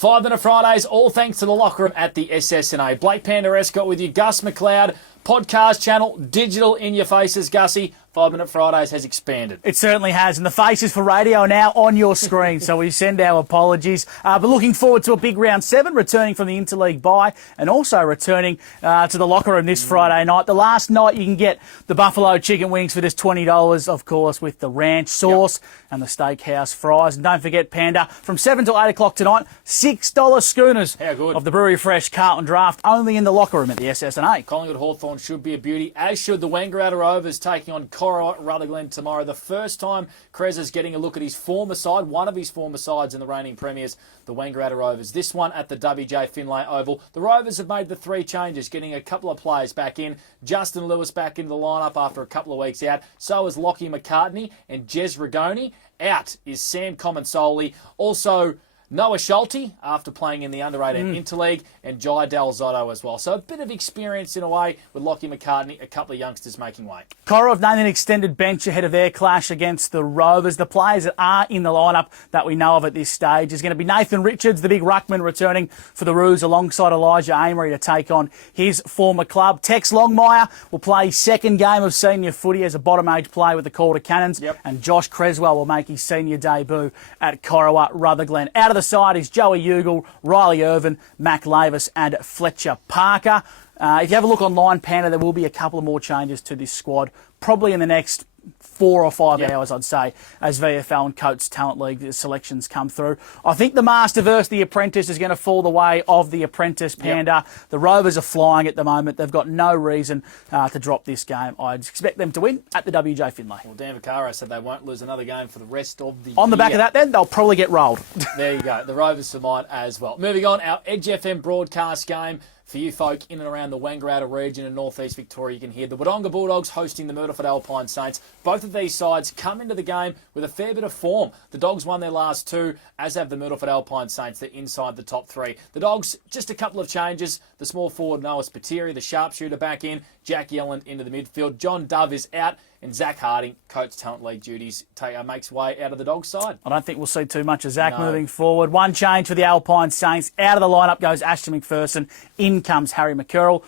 5 Minute Fridays, all thanks to the locker room at the SSNA. Blake Panda Escott with you, Gus McLeod, podcast channel, digital in your faces, Gussie. 5 Minute Fridays has expanded. It certainly has, and the faces for radio are now on your screen, so we send our apologies. But looking forward to a big round 7, returning from the Interleague bye, and also returning to the locker room this Friday night. The last night you can get the buffalo chicken wings for just $20, of course, with the ranch sauce and the steakhouse fries. And don't forget, Panda, from 7 till 8 o'clock tonight, $6 schooners of the Brewery Fresh Carlton Draft, only in the locker room at the SSNA. Collingwood Hawthorn should be a beauty, as should the Wangaratta Rovers taking on Corowa Rutherglen tomorrow. The first time Krez is getting a look at his former side, one of his former sides in the reigning premiers, the Wangaratta Rovers. This one at the WJ Finlay Oval. The Rovers have made the 3 changes, getting a couple of players back in. Justin Lewis back into the lineup after a couple of weeks out. So is Lockie McCartney and Jez Rigoni. Out is Sam Comensoli. Also, Noah Schulte, after playing in the under-18 Interleague, and Jai Del Zotto as well. So a bit of experience in a way with Lockie McCartney, a couple of youngsters making way. Corowa have named an extended bench ahead of their clash against the Rovers. The players that are in the lineup that we know of at this stage is going to be Nathan Richards, the big ruckman, returning for the Roos alongside Elijah Amory to take on his former club. Tex Longmire will play his second game of senior footy as a bottom-age player with the Calder Cannons. And Josh Creswell will make his senior debut at Corowa Rutherglen. Out of the side is Joey Ugle, Riley Irvin, Mac Lavis and Fletcher Parker. If you have a look online, Panda, there will be a couple of more changes to this squad, probably in the next 4 or 5 hours, I'd say, as VFL and Coates Talent League selections come through. I think the Master versus the Apprentice is going to fall the way of the Apprentice, Panda. The Rovers are flying at the moment. They've got no reason to drop this game. I'd expect them to win at the WJ Finlay. Well, Dan Vaccaro said they won't lose another game for the rest of the year. On the back of that, then, they'll probably get rolled. There you go. The Rovers for mine as well. Moving on, our Edge FM broadcast game. For you folk in and around the Wangaratta region in northeast Victoria, you can hear the Wodonga Bulldogs hosting the Myrtleford Alpine Saints. Both of these sides come into the game with a fair bit of form. The Dogs won their last 2, as have the Myrtleford Alpine Saints. They're inside the top 3. The Dogs, just a couple of changes. The small forward Noah Spiteri, the sharpshooter, back in. Jack Yelland into the midfield. John Dove is out. And Zach Harding, Coates Talent League duties, makes way out of the Dogs side. I don't think we'll see too much of Zach moving forward. One change for the Alpine Saints. Out of the lineup goes Ashton McPherson. In comes Harry McCurrell.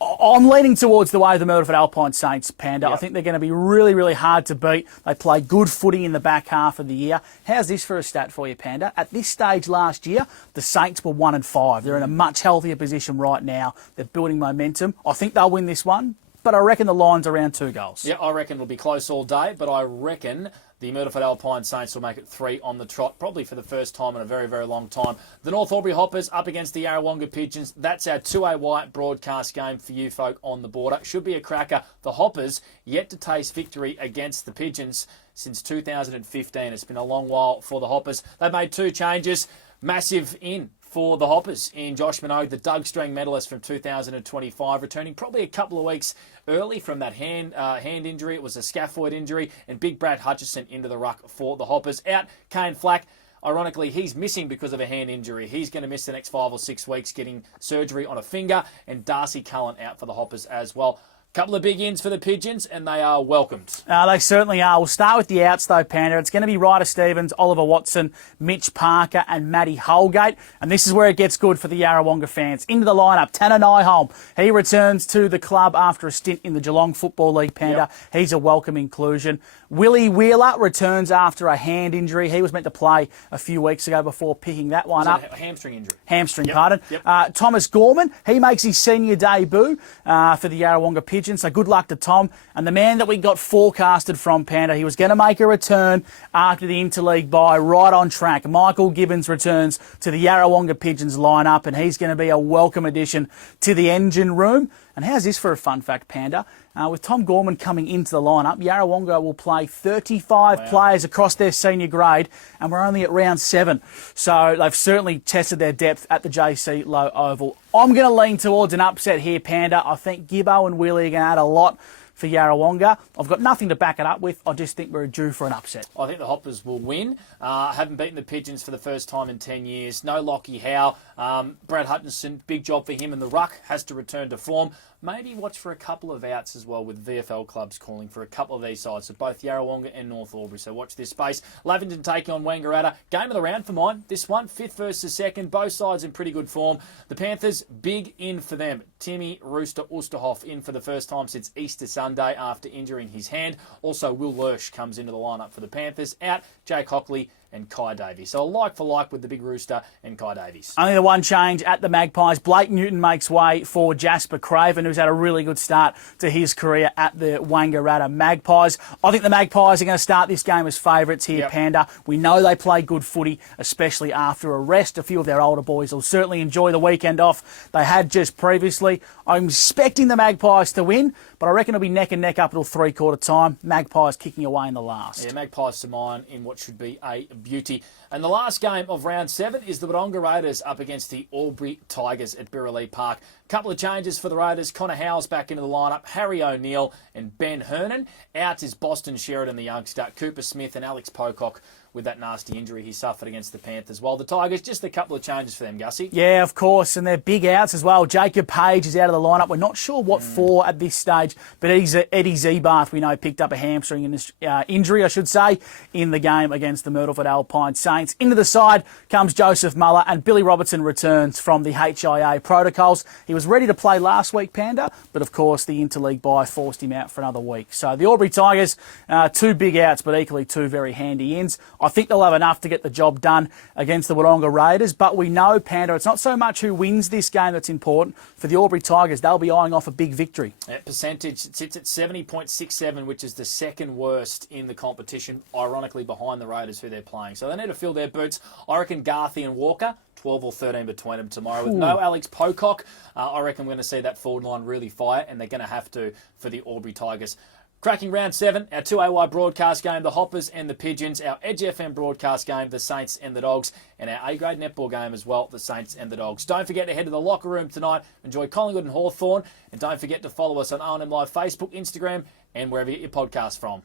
I'm leaning towards the way of the Myrtleford Alpine Saints, Panda. I think they're going to be really, really hard to beat. They play good footy in the back half of the year. How's this for a stat for you, Panda? At this stage last year, the Saints were 1-5. They're in a much healthier position right now. They're building momentum. I think they'll win this one, but I reckon the line's around 2 goals. Yeah, I reckon it'll be close all day, but I reckon the Myrtleford Alpine Saints will make it 3 on the trot, probably for the first time in a very, very long time. The North Albury Hoppers up against the Yarrawonga Pigeons. That's our 2AY broadcast game for you folk on the border. Should be a cracker. The Hoppers yet to taste victory against the Pigeons since 2015. It's been a long while for the Hoppers. They made 2 changes. Massive in for the Hoppers in Josh Minogue, the Doug Strang medalist from 2025, returning probably a couple of weeks early from that hand injury. It was a scaphoid injury, and Big Brad Hutchison into the ruck for the Hoppers. Out, Kane Flack. Ironically, he's missing because of a hand injury. He's going to miss the next 5 or 6 weeks getting surgery on a finger, and Darcy Cullen out for the Hoppers as well. Couple of big ins for the Pigeons, and they are welcomed. They certainly are. We'll start with the outs, though, Panda. It's going to be Ryder Stevens, Oliver Watson, Mitch Parker, and Matty Holgate. And this is where it gets good for the Yarrawonga fans. Into the lineup, Tanner Nyholm. He returns to the club after a stint in the Geelong Football League, Panda. He's a welcome inclusion. Willie Wheeler returns after a hand injury. He was meant to play a few weeks ago before picking that one up. A hamstring injury. Pardon. Thomas Gorman, he makes his senior debut for the Yarrawonga Pigeons. So good luck to Tom. And the man that we got forecasted from, Panda, he was going to make a return after the Interleague bye, right on track. Michael Gibbons returns to the Yarrawonga Pigeons lineup, and he's going to be a welcome addition to the engine room. And how's this for a fun fact, Panda? With Tom Gorman coming into the lineup, Yarrawonga will play 35 players across their senior grade, and we're only at round 7. So they've certainly tested their depth at the JC Low Oval. I'm going to lean towards an upset here, Panda. I think Gibbo and Willie are going to add a lot for Yarrawonga. I've got nothing to back it up with. I just think we're due for an upset. I think the Hoppers will win. Haven't beaten the Pigeons for the first time in 10 years. No Lockie Howe. Brad Hutchinson, big job for him in the ruck. Has to return to form. Maybe watch for a couple of outs as well with VFL clubs calling for a couple of these sides. So both Yarrawonga and North Albury. So watch this space. Lavington taking on Wangaratta. Game of the round for mine. This one, 5th versus 2nd. Both sides in pretty good form. The Panthers, big in for them. Timmy Rooster Oosterhoff in for the first time since Easter Sunday after injuring his hand. Also, Will Lurch comes into the lineup for the Panthers. Out, Jake Hockley and Kai Davies. So a like for like with the big Rooster and Kai Davies. Only the one change at the Magpies. Blake Newton makes way for Jasper Craven, who's had a really good start to his career at the Wangaratta Magpies. I think the Magpies are going to start this game as favourites here, Panda. We know they play good footy, especially after a rest. A few of their older boys will certainly enjoy the weekend off they had just previously. I'm expecting the Magpies to win, but I reckon it'll be neck and neck up until three-quarter time. Magpies kicking away in the last. Yeah, Magpies to mine in what should be a beauty. And the last game of round 7 is the Wodonga Raiders up against the Albury Tigers at Birraleigh Park. Couple of changes for the Raiders. Connor Howell's back into the lineup. Harry O'Neill and Ben Hernan. Out is Boston Sheridan, the youngster. Cooper Smith and Alex Pocock with that nasty injury he suffered against the Panthers. While the Tigers, just a couple of changes for them, Gussie. Yeah, of course, and they're big outs as well. Jacob Page is out of the lineup. We're not sure what for at this stage, but Eddie Zebath, we know, picked up a hamstring injury, I should say, in the game against the Myrtleford Alpine Saints. Into the side comes Joseph Muller, and Billy Robertson returns from the HIA protocols. He was ready to play last week, Panda, but of course the interleague bye forced him out for another week. So the Albury Tigers, 2 big outs, but equally 2 very handy ins. I think they'll have enough to get the job done against the Wodonga Raiders, but we know, Panda, it's not so much who wins this game that's important. For the Albury Tigers, they'll be eyeing off a big victory. That percentage sits at 70.67, which is the second worst in the competition, ironically behind the Raiders who they're playing. So they need to fill their boots. I reckon Garthy and Walker, 12 or 13 between them tomorrow. With no Alex Pocock, I reckon we're going to see that forward line really fire, and they're going to have to for the Albury Tigers. Cracking round 7, our 2AY broadcast game, the Hoppers and the Pigeons. Our Edge FM broadcast game, the Saints and the Dogs. And our A-grade netball game as well, the Saints and the Dogs. Don't forget to head to the locker room tonight. Enjoy Collingwood and Hawthorn. And don't forget to follow us on O&M Live Facebook, Instagram, and wherever you get your podcasts from.